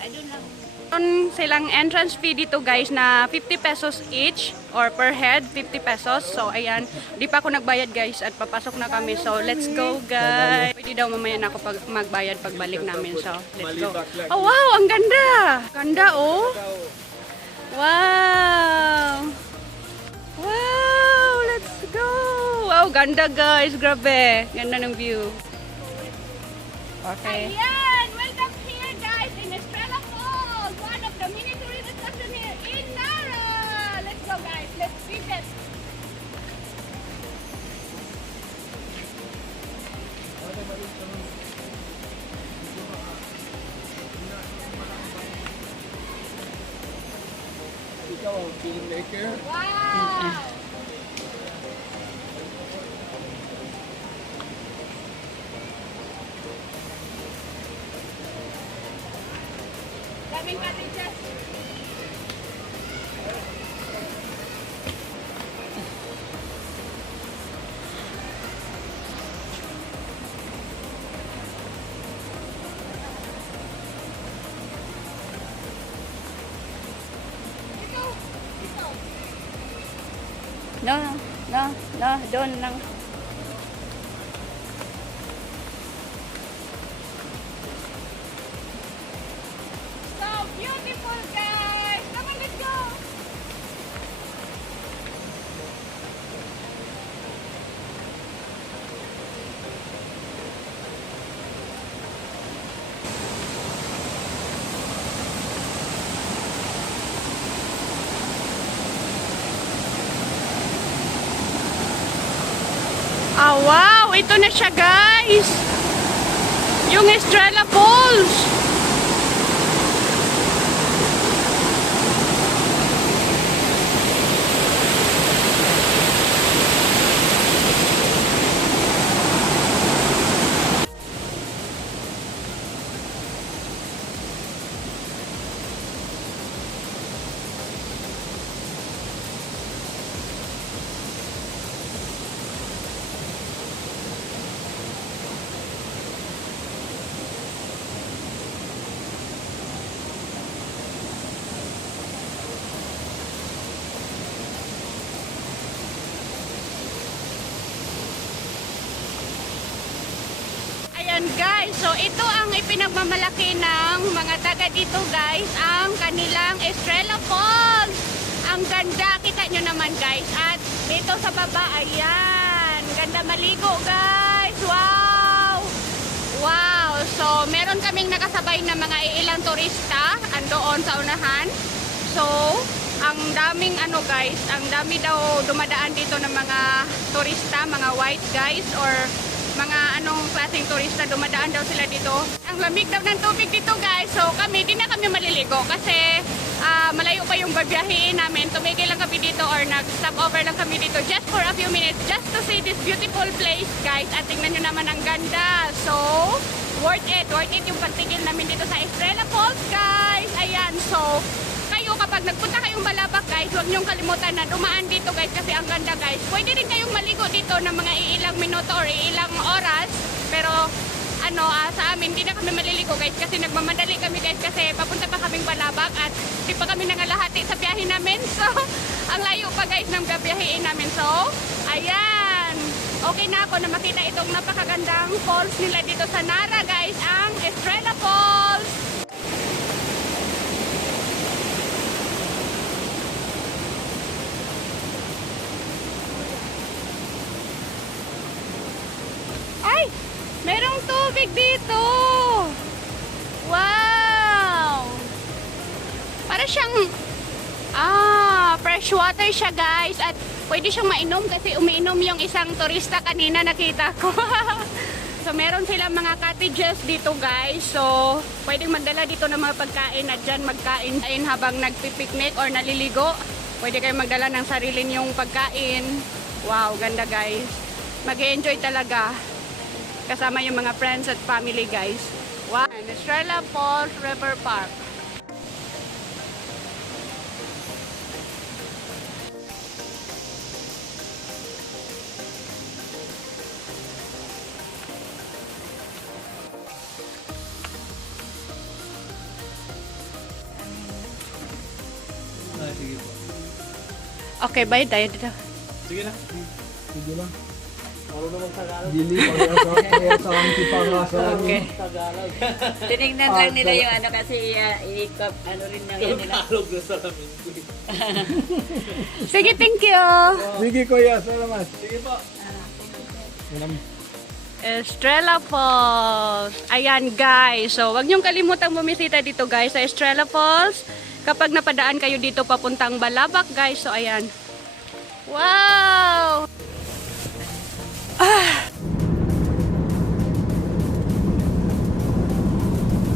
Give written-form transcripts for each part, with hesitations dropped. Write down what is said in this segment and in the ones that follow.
Meron silang entrance fee dito guys na 50 pesos each or per head 50 pesos. So ayan, di pa ako nagbayad guys at papasok na kami. So let's go guys. Pwede daw mamaya na ako magbayad pagbalik namin. So let's go. Oh wow, ang ganda. Ganda oh. Wow. Wow, let's go. Wow, ganda guys. Grabe. Ganda ng view. Okay. Ayan! Welcome here guys in Estrella Falls! One of the mini tourist attraction here in Nara! Let's go guys! Let's visit! Ikaw ang filmmaker. Wow! Daming cottages! No, no, no, doon lang. So beautiful guys! Come on, let's go! Ah, wow! Ito na siya, guys! Yung Estrella Falls! Ayan guys, so ito ang ipinagmamalaki ng mga taga dito guys, ang kanilang Estrella Falls. Ang ganda, kita nyo naman guys. At dito sa baba, ayan, ganda maligo guys. Wow! Wow! So meron kaming nakasabay na mga ilang turista andoon sa unahan. So ang daming ano guys, ang dami daw dumadaan dito ng mga turista, mga white guys or mga anong klaseng turista, dumadaan daw sila dito. Ang lamig daw ng tubig dito guys. So kami, di na kami maliligo kasi malayo pa yung babiyahin namin. Tumigil lang kami dito or nag-stop over lang kami dito just for a few minutes just to see this beautiful place guys. At tingnan nyo naman ang ganda. So worth it yung pagtigil namin dito sa Estrella Falls guys. Ayan, so kayo kapag nagpunta kayong Balabac guys, huwag niyong kalimutan na dumaan dito guys kasi ang ganda guys. Pwede rin kayong maligo dito ng mga ilang minuto or ilang oras. Pero ano, sa amin hindi na kami maliligo guys kasi nagmamadali kami guys kasi papunta pa kaming Balabac at di pa kami nangalahati sa biyahe namin. So ang layo pa guys ng biyahein namin. So ayan, okay na ako na makita itong napakagandang falls nila dito sa Nara guys, ang Estrella Falls. Ay! Merong tubig dito! Wow! Para siyang fresh water siya guys at pwede siyang mainom kasi umiinom yung isang turista kanina nakita ko. So meron silang mga cottages dito guys. So pwedeng magdala dito ng mga pagkain at dyan magkain habang nagpipiknik or naliligo. Pwede kayong magdala ng sarili niyong pagkain. Wow, ganda guys. Mag-enjoy talaga kasama yung mga friends at family guys. Wow! Estrella Falls River Park. sige po. Okay, bye tayo dito. Sige na. Sige lang. Marunong ng Tagalog. Dili, kaya sa ang kipangasa lang Okay. yung Tagalog. Tinignan lang nila yung ano kasi ano rin na yun nila. Tagalog na sa amin. Sige, thank you. Sige kuya, salamat. Sige po. Estrella Falls. Ayan guys. So, wag niyong kalimutang bumisita dito guys sa Estrella Falls. Kapag napadaan kayo dito papuntang Balabac guys. So, ayan. Wow!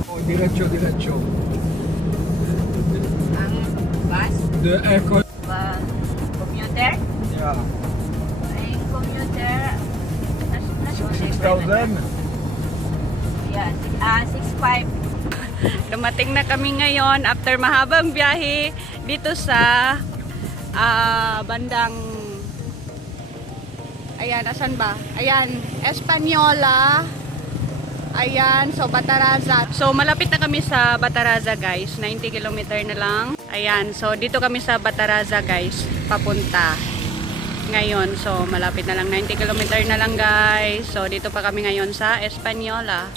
Oh, diretso. Ang bus, The aircon. commuter, Yeah. ay commuter, nasa 6,000. Yeah, 6,500. Dumating na kami ngayon after mahabang biyahe dito sa bandang ayan, asan ba? Ayan, Española. Ayan, so Bataraza. So malapit na kami sa Bataraza guys. 90 kilometer na lang. Ayan, so dito kami sa Bataraza guys. Papunta. Ngayon, so malapit na lang 90 kilometer na lang guys. So dito pa kami ngayon sa Española.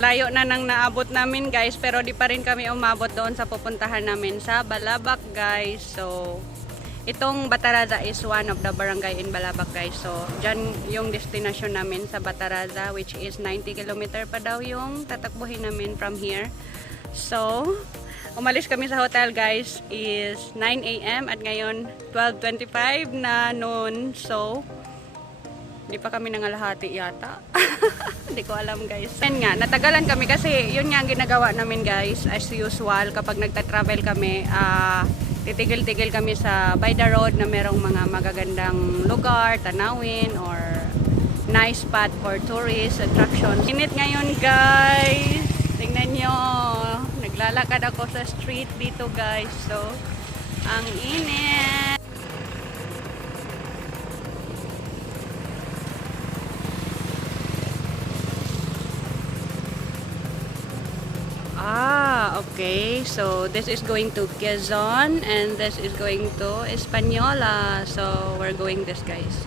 Layo na nang naabot namin guys, pero di pa rin kami umabot doon sa pupuntahan namin sa Balabac guys. So, itong Bataraza is one of the barangay in Balabac guys. So, dyan yung destination namin sa Bataraza, which is 90 kilometer pa daw yung tatakbuhin namin from here. So, umalis kami sa hotel guys is 9 AM at ngayon 12:25 na noon. So, hindi pa kami nangalahati yata. Hindi ko alam guys. Yan nga, natagalan kami kasi yun nga ang ginagawa namin guys. As usual, kapag nagta-travel kami, titigil-tigil kami sa by the road na merong mga magagandang lugar, tanawin, or nice spot for tourist attractions. Init ngayon guys. Tingnan nyo. Naglalakad ako sa street dito guys. So, ang init. Okay. So, this is going to Quezon and this is going to Española. So, we're going this, guys.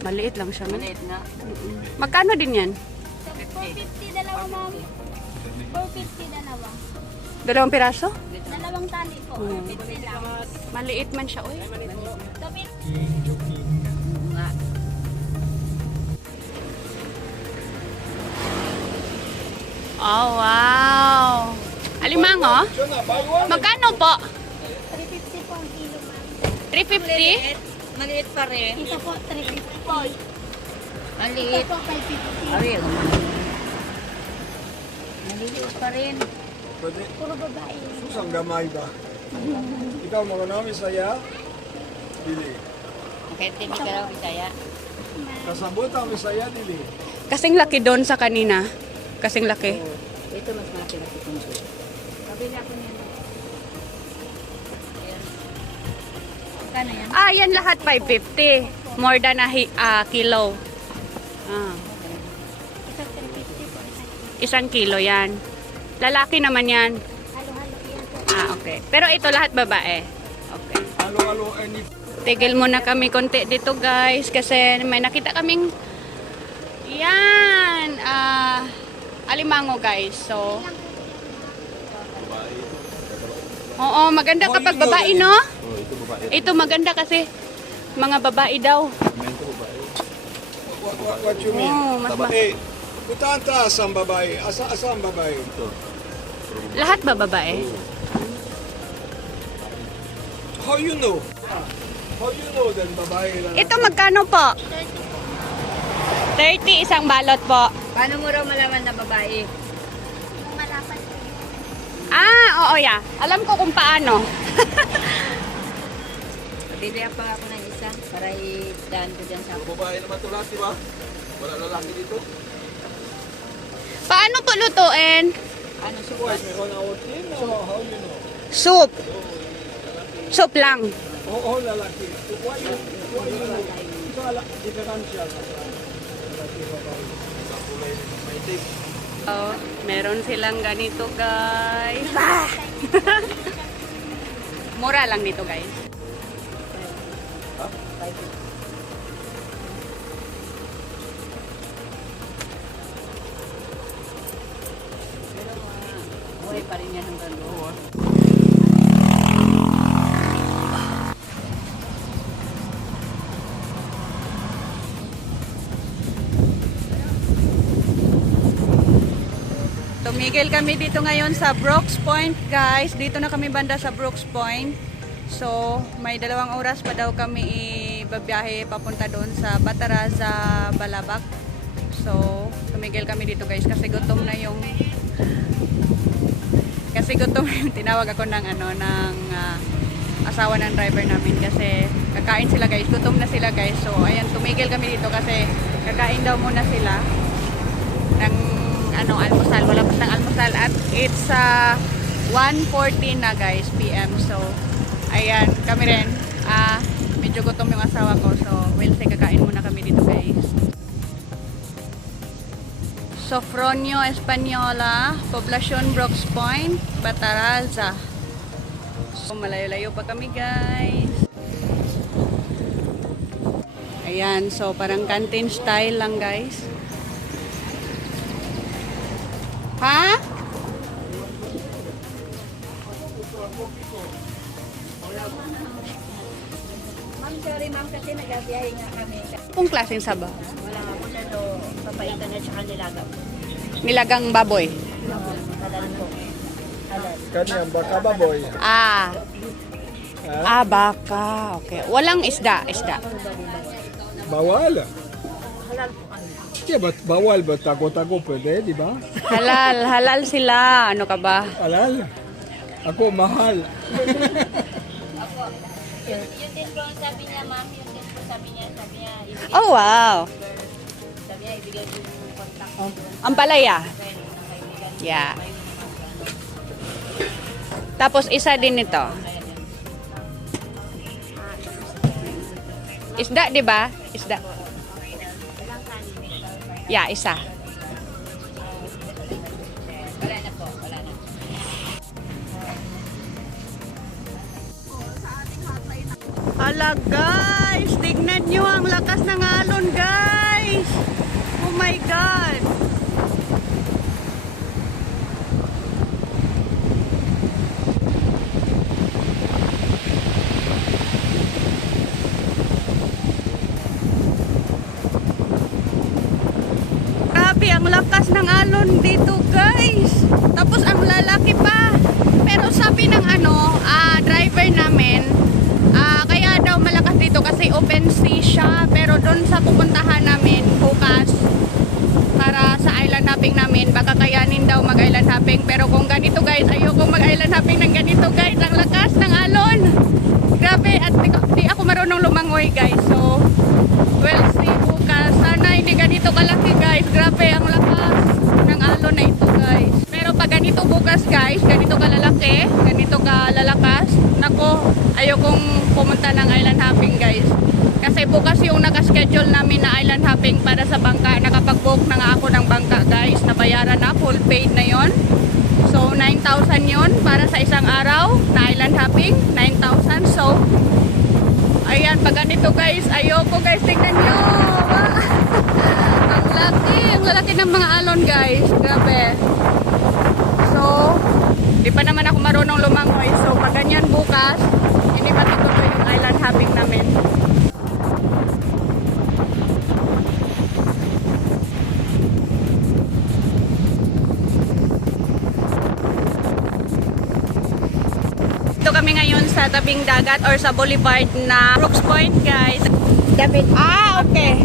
Maliit lang siya, man. Maliit nga. Magkano din yan? 450 dalawa, ma'am. 450 dalawa. Dalawang piraso? Dalawang tali po. 450 lang. Maliit man siya, oy. 250. Nga. Oh, wow. Alimango? Magkano po? 350 po ang kilo, ma'am. 350? Maliit pa rin. Isa po, 350 po. Isa Maliit. po, 550. Ariel. Maliit pa rin. Pwede. Puro babae. Susang gamay ba? Ikaw mga namin saya? Dili. Kahit hindi ka raw isaya. Kasabot ang saya, dili. Kasing laki doon sa kanina. Kasing laki. Ito mas malaki-laki kung ito. Kabili ako niyan. Ayan. Kano yan? Ah, yan lahat 550. More than a kilo. Ah, Isa 350 po. isang kilo yan. Lalaki naman yan. Halo-halo yan po. Ah, okay. Pero ito lahat babae. Okay. Halo, any. Tigil muna kami konti dito guys kasi may nakita kaming yan alimango guys. So oo, maganda kapag babae, no? Ito maganda kasi mga babae daw. What you mean? Oh, mas Eh, punta taas ang babae. Asa ang babae? lahat ba babae? How you know? How you know then babae lang? Ito magkano po? 30 isang balot po. Paano mo raw malaman na babae? Yung malapan po. Ah, oo ya. Alam ko kung paano. Bibili pa ako ng isa para i-daan ko dyan sa ako. Babae naman to lahat, di ba? Wala lalaki dito. Paano po lutuin? Ano Why, sukat? meron our team or how you know? Soup. Soup lang. Oo, lalaki. Diferensya. Oh, meron silang ganito, guys. Mura lang dito, guys. Buhay pa rin yan hanggang doon. Tumigil kami dito ngayon sa Brooks Point, guys. Dito na kami banda sa Brooks Point. So, may 2 oras pa daw kami ibabiyahe papunta doon sa Bataraza, Balabac. So, tumigil kami dito, guys, kasi gutom na yung tinawag ako ng asawa ng driver namin kasi kakain sila, guys. Gutom na sila, guys. So, ayan, tumigil kami dito kasi kakain daw muna sila ng almusal. Wala pa ng almusal at it's 1:40 na, guys, PM. So, ayan, kami rin. Medyo gutom yung asawa ko. So, we'll say kakain muna kami dito, guys. Sofronio Española, Poblacion Brooks Point, Bataraza. So, malayo-layo pa kami, guys. Ayan, so parang canteen style lang, guys. Ha? Ma'am, sorry ma'am kasi nagabiyahe nga kami. Kung klaseng saba? Wala nga po siya do papaitan at saka nilaga po. Nilagang baboy. Halal po. Halal. Kanya, baka baboy. Baka. Okay. Walang isda. Bawal. Halal po kami. Yeah, ba't bawal? Ba't tago-tago pwede, di ba? Halal sila. Ano ka ba? Alal. Ako, mahal. Yun din po ang sabi niya ma'am, yun din po sabi niya ibigay, Oh, wow. sabi niya ibigay po yung contact Ang palaya. Yeah. Tapos isa din ito. Isda, di ba? Isda. Yeah, isa. Wala na po, wala na. Hala, guys! Tignan nyo ang lakas ng alon, guys! Oh my God! Grabe, ang lakas ng alon dito, guys! Tapos ang lalaki pa! Pero sabi ng driver namin, kaya daw malakas dito kasi open sea siya. Pero doon sa pupuntahan namin bukas para sa island hopping namin, baka kayanin daw mag island hopping. Pero kung ganito, guys, ayoko mag island hopping ng ganito, guys. Ang lakas ng alon, grabe. At di ako marunong lumangoy, guys. So we'll see bukas. Sana hindi ganito kalaki, guys. Grabe ang lakas ng alon na ito, guys. Pero pag ganito bukas, guys, ganito kalalaki, ganito kalalakas, nako, ayokong pumunta ng island hopping, guys. Kasi bukas yung nakaschedule namin na island hopping para sa bangka. Nakapag-book na nga ako ng bangka, guys. Nabayaran na, full paid na yon. So 9,000 yon para sa isang araw na island hopping. 9,000. So ayan, pag ganito, guys, ayoko, guys. Tingnan nyo. Ang lalaki ng mga alon, guys. Grabe. So, di pa naman ako marunong lumangoy. So, pag ganyan bukas, hindi matutuloy yung island hopping namin. Dito kami ngayon sa tabing dagat or sa boulevard na Brooks Point, guys. David. Okay.